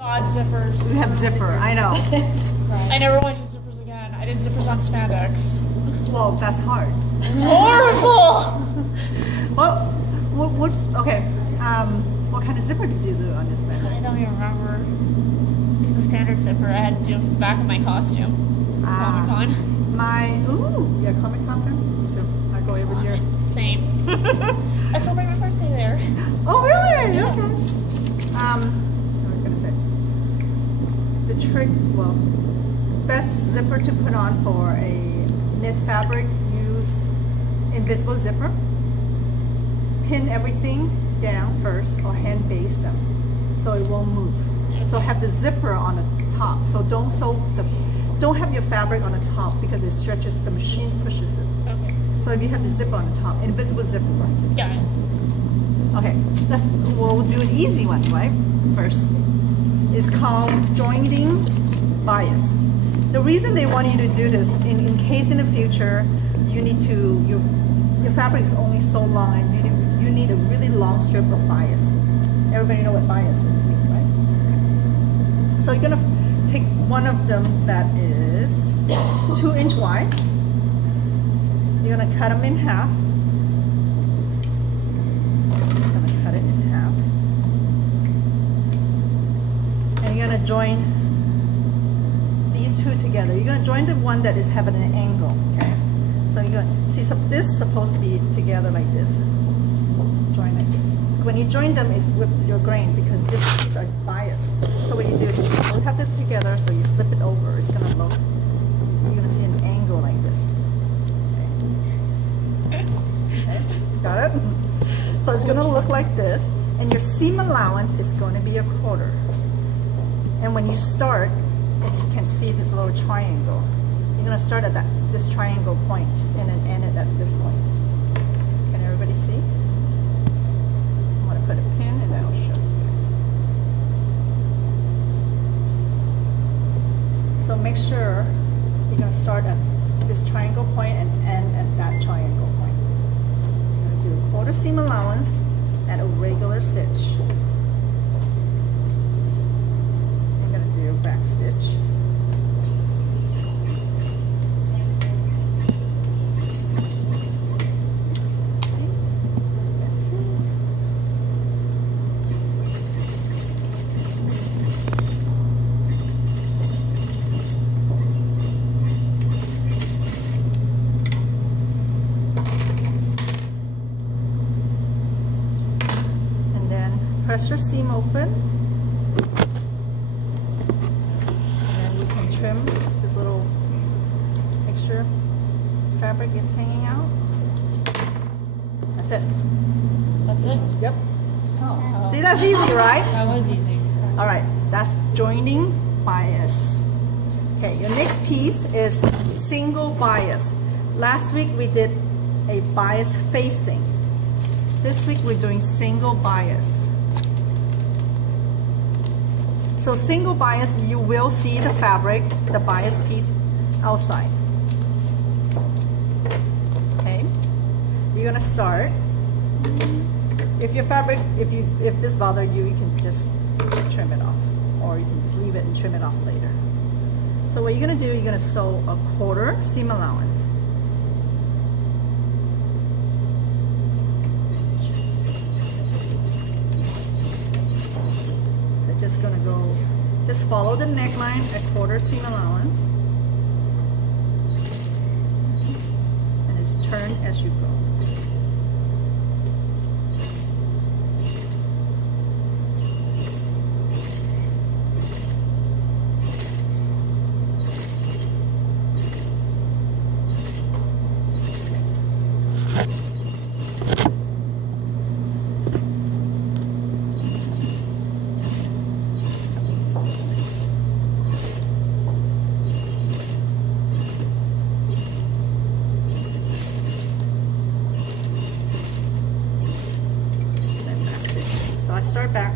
God, zippers. We have zipper, I know. I never want to use zippers again. I did zippers on spandex. Well, that's hard. It's horrible! Okay, what kind of zipper did you do on this thing? I don't even remember. The standard zipper I had to do the back of my costume. Comic-Con. Yeah, Comic-Con? Me too. I go every year. Same. I celebrate my birthday there. Oh, really? Yeah. Okay. I was gonna say the trick. Well, best zipper to put on for a knit fabric. Use invisible zipper. Pin everything down first, or hand baste them, so it won't move. So have the zipper on the top. So don't have your fabric on the top because it stretches. The machine pushes it. Okay. So if you have the zipper on the top, invisible zipper works. Got it. Okay, we'll do an easy one, right? First. It's called joining bias. The reason they want you to do this, in case in the future, you need to, your fabric is only so long and you need a really long strip of bias. Everybody know what bias means, right? So you're gonna take one of them that is 2 inch wide. You're gonna cut them in half. Just gonna cut it in half. And you're gonna join these two together. You're gonna join the one that is having an angle, okay? So you're gonna see, so this is supposed to be together like this. Join like this. When you join them, it's with your grain because these are biased. So what you do is you have this together, so you flip it over. It's gonna look, you're gonna see an angle like this. Okay, got it? So it's gonna look like this, and your seam allowance is going to be 1/4. And when you start, and you can see this little triangle, you're gonna start at this triangle point and then end it at this point. Can everybody see? I'm gonna put a pin and then I'll show you guys. So make sure you're gonna start at this triangle point and end at that triangle point. You're gonna do 1/4 seam allowance and a regular stitch. You're gonna do a back stitch. Press your seam open, and then you can trim this little extra fabric is hanging out. That's it. That's it? Yep. Oh. See, that's easy, right? That was easy. All right, that's joining bias. Okay, your next piece is single bias. Last week we did a bias facing. This week we're doing single bias. So single bias, you will see the fabric, the bias piece outside. Okay, you're gonna start. If your fabric, if this bothered you, you can just trim it off, or you can just leave it and trim it off later. So what you're gonna do, you're gonna sew 1/4 seam allowance. Just gonna go, just follow the neckline, 1/4 seam allowance, and just turn as you go.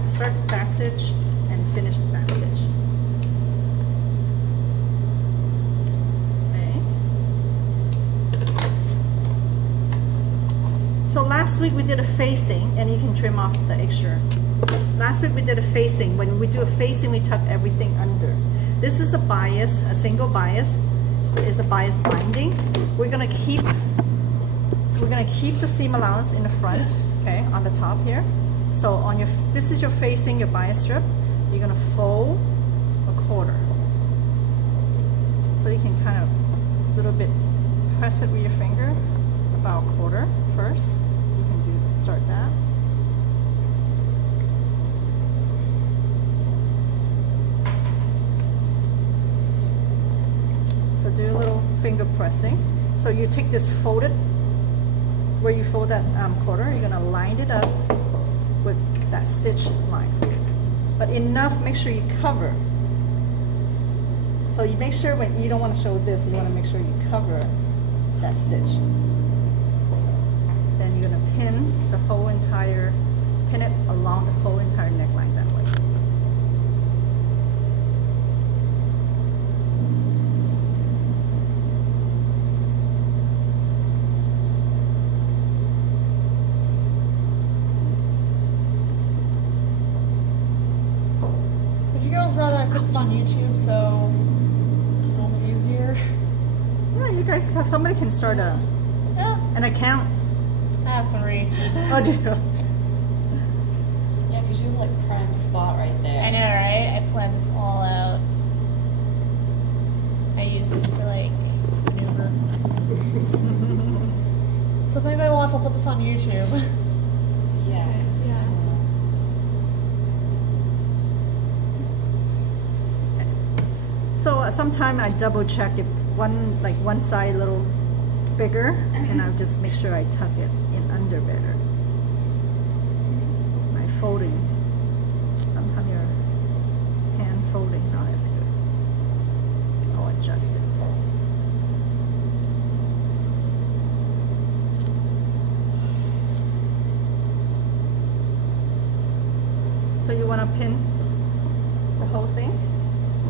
Start back stitch and finish the back stitch. Okay. So last week we did a facing, and you can trim off the extra Last week we did a facing. When we do a facing, we tuck everything under. This is a bias, a single bias. Is a bias binding. We're gonna keep the seam allowance in the front, okay, on the top here. So on your, this is your facing, your bias strip. You're gonna fold a quarter. So you can kind of a little bit press it with your finger, about a quarter first. You can start that. So do a little finger pressing. So you take this folded, where you fold that quarter, you're gonna line it up with that stitch line. But enough, make sure you cover. So you make sure when you don't want to show this, you want to make sure you cover that stitch. So then you're gonna pin the whole entire, pin it along the whole entire neckline that way. Rather I put this on YouTube, so it's a little bit easier. Yeah, you guys, somebody can start an account. I have 3. Oh, do you? Yeah, because you have like prime spot right there. I know, right? I planned this all out. I use this for like maneuver. So if anybody wants, I'll put this on YouTube. Yeah. So sometime I double check if one side a little bigger, and I'll just make sure I tuck it in under better. My folding, sometimes your hand folding not as good. I'll adjust it. So you want to pin the whole thing?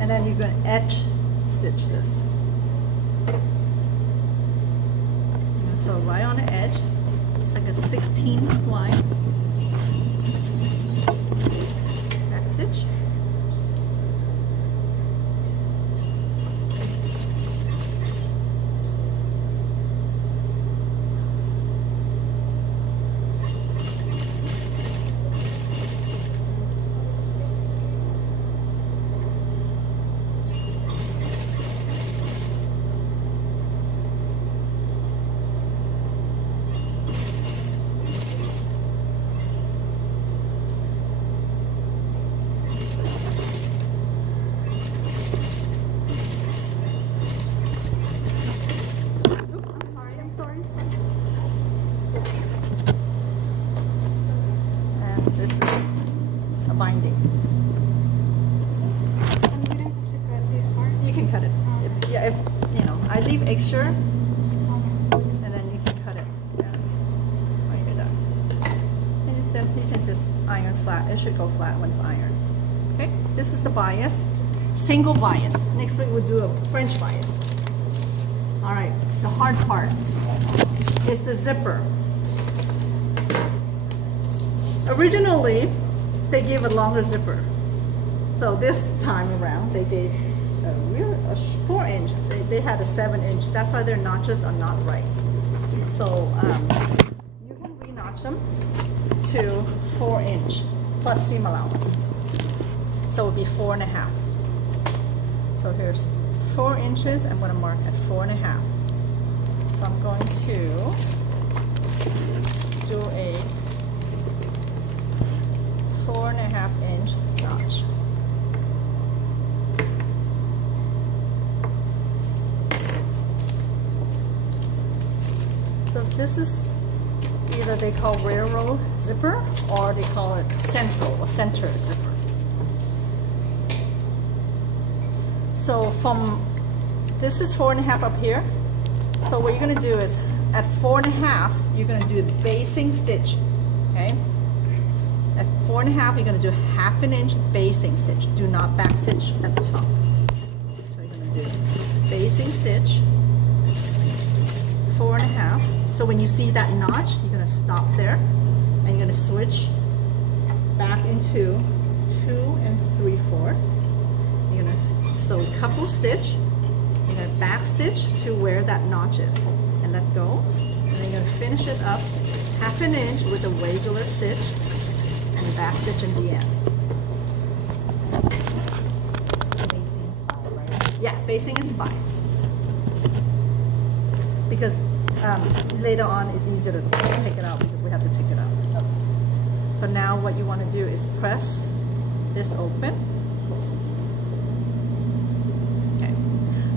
And then you're going to edge stitch this. So right on the edge, it's like a 16th line. Back stitch. This is a binding. And you don't have to cut this part? You can cut it. If you know, I leave extra, Okay. and then you can cut it. Yeah. When you're done. And then you can just iron flat. It should go flat when it's ironed. Okay. This is the bias, single bias. Next week we'll do a French bias. All right. The hard part is the zipper. Originally, they gave a longer zipper. So this time around, they gave a 4-inch. They had a 7-inch. That's why their notches are not right. So you can re-notch them to 4-inch plus seam allowance. So it would be 4.5. So here's 4 inches. I'm going to mark at 4.5. So I'm going to do a 4.5-inch notch. So this is either they call railroad zipper or they call it central or center zipper. So from this is 4.5 up here. So what you're going to do is at 4.5 you're going to do the basing stitch. Okay. At 4.5, you're going to do 1/2 inch basing stitch. Do not back stitch at the top. So you're going to do basing stitch, 4.5. So when you see that notch, you're going to stop there, and you're going to switch back into 2 3/4. You're gonna sew a couple stitch. You're gonna back stitch to where that notch is and let go. And then you're gonna finish it up 1/2 inch with a regular stitch and back stitch in the end. Basting's 5, right? Yeah, basting is 5. Because later on it's easier to take it out because we have to take it out. Okay. So now what you want to do is press this open. Okay.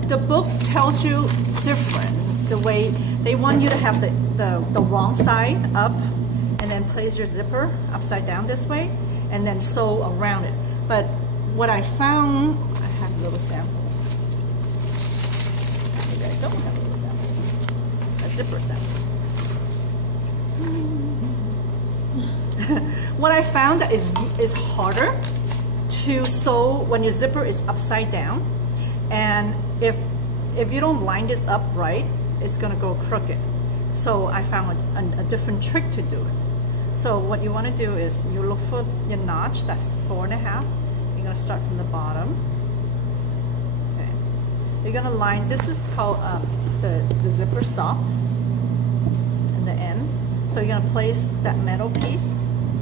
The book tells you different. The way they want you to have the wrong side up and then place your zipper upside down this way and then sew around it. But what I found, I have a little sample. Maybe I don't have a little sample. A zipper sample. What I found that is harder to sew when your zipper is upside down, and if you don't line this up right, it's gonna go crooked. So I found a different trick to do it. So what you want to do is you look for your notch that's 4 1/2. You're gonna start from the bottom. Okay. You're gonna line. This is called the zipper stop in the end. So you're gonna place that metal piece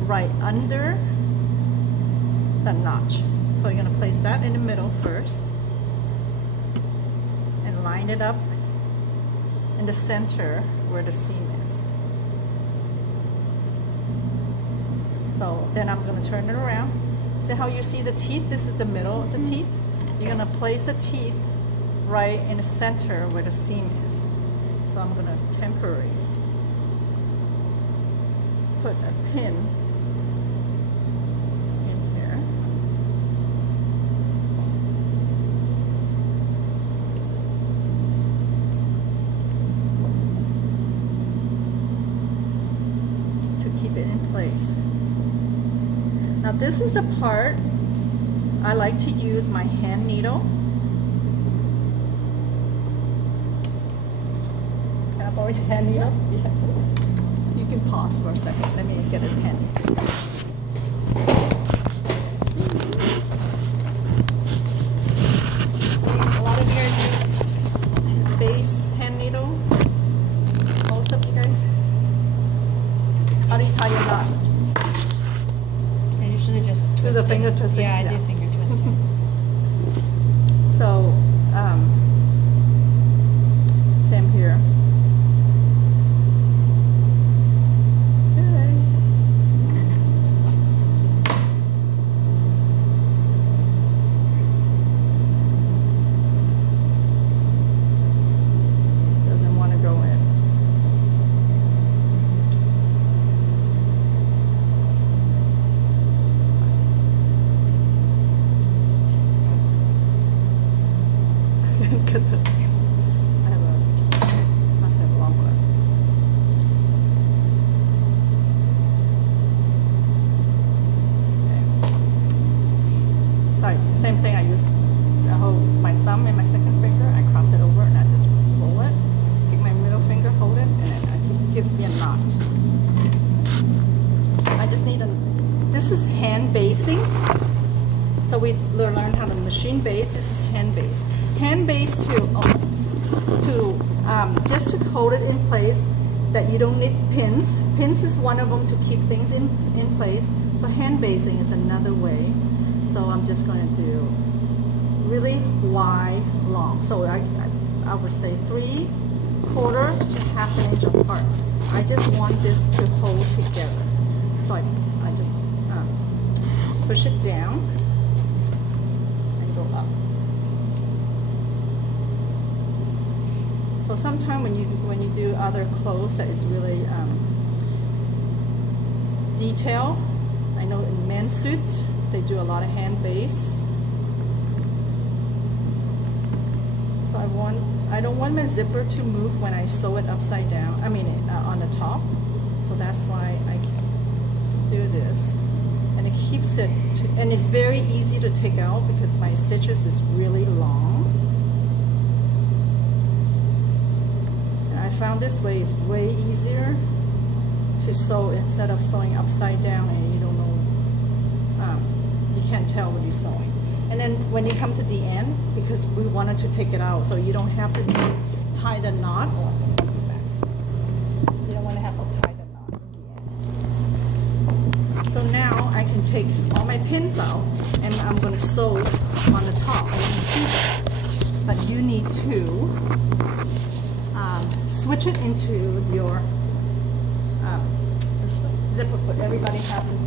right under the notch. So you're gonna place that in the middle first and line it up in the center where the seam is. So then I'm gonna turn it around. See how you see the teeth? This is the middle of the teeth. You're gonna place the teeth right in the center where the seam is. So I'm gonna temporarily put a pin in here. To keep it in place. Now this is the part I like to use my hand needle. Can I borrow your hand needle? Yeah. You can pause for a second. Let me get a pen. A lot of you guys use base hand needle. Most of you guys. How do you tie your knot? I usually just twist Do the it. finger twisting? Yeah, I Yeah. do finger twisting. So, same here. Doesn't want to go in. Must have a long one. Okay. Sorry, same thing. I use my thumb and my second finger. I cross it over and I just roll it. Take my middle finger, hold it, and it gives me a knot. I just need this is hand basing. So we learned how to machine base. This is hand base. Hand base just to hold it in place, that you don't need pins. Pins is one of them to keep things in place. So hand basing is another way. So I'm just going to do really wide, long. So I would say 3/4 to 1/2 inch apart. I just want this to hold together. So I just push it down and go up. So sometimes when you do other clothes that is really detail, I know in men's suits they do a lot of hand base. So I don't want my zipper to move when I sew it upside down. I mean on the top. So that's why I do this, and it keeps it and it's very easy to take out because my stitches is really long. I found this way is way easier to sew instead of sewing upside down and you don't know can't tell what you're sewing. And then when you come to the end, because we wanted to take it out, so you don't have to tie the knot. You don't want to have to tie the knot in the end. So now I can take all my pins out, and I'm going to sew on the top. And you can see that. But you need to switch it into your zipper foot. Everybody has this.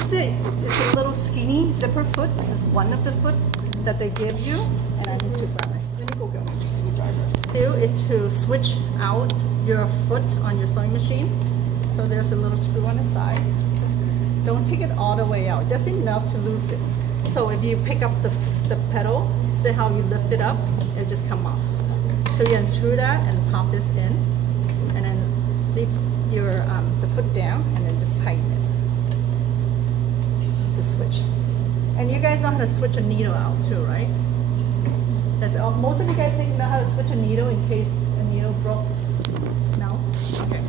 This is a little skinny zipper foot. This is one of the foot that they give you. And I need to grab my, let me go get my screwdrivers. Do is to switch out your foot on your sewing machine. So there's a little screw on the side. Don't take it all the way out, just enough to lose it. So if you pick up the pedal, see how you lift it up, it'll just come off. So you unscrew that and pop this in, and then leave your the foot down, and then just tighten it. The switch. And you guys know how to switch a needle out too, right? That's all. Most of you guys know how to switch a needle in case a needle broke. No? Okay.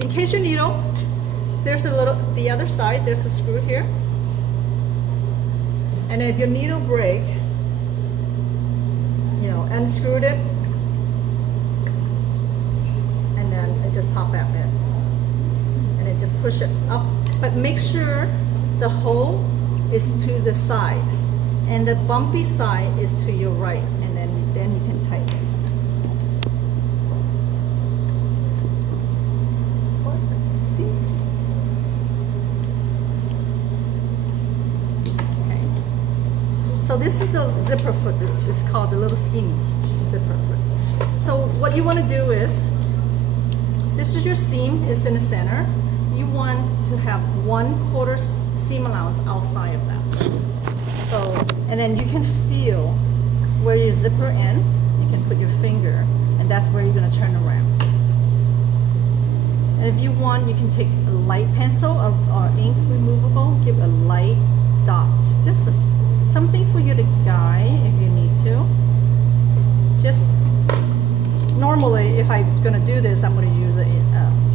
In case your needle, there's a little, the other side, there's a screw here. And if your needle break, you know, unscrewed it, and then it just pop out in, and it just push it up. But make sure the hole is to the side, and the bumpy side is to your right, and then you can tighten it. See? So this is the zipper foot. It's called the little skinny zipper foot. So what you want to do is, this is your seam, is in the center. You want to have 1/4 seam allowance outside of that. So, and then you can feel where your zipper end. You can put your finger, and that's where you're going to turn around. And if you want, you can take a light pencil or ink removable, give a light dot, just something for you to guide if you need to. Just normally, if I'm gonna do this, I'm gonna use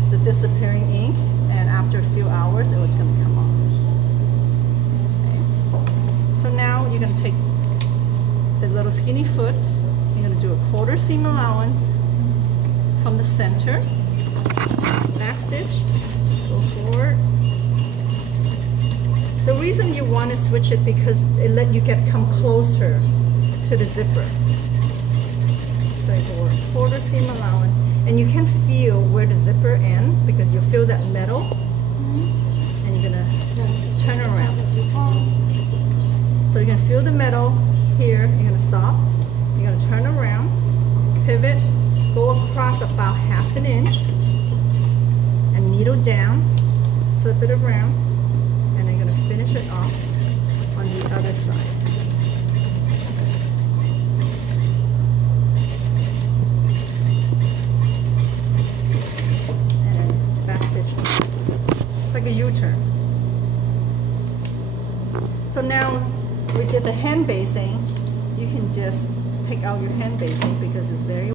the disappearing ink, and after a few hours, it was gonna come off. Okay. So now you're gonna take the little skinny foot. You're gonna do a 1/4 seam allowance from the center, back stitch, go forward. The reason you want to switch it because it let you come closer to the zipper. So you go 1/4 seam allowance, and you can feel where the zipper ends because you feel that metal, and you're gonna turn around. So you're gonna feel the metal here. You're gonna stop. You're gonna turn around, pivot, go across about 1/2 inch, and needle down, flip it around. Finish it off on the other side. And back stitch. It's like a U-turn. So now we did the hand basing. You can just pick out your hand basing because it's very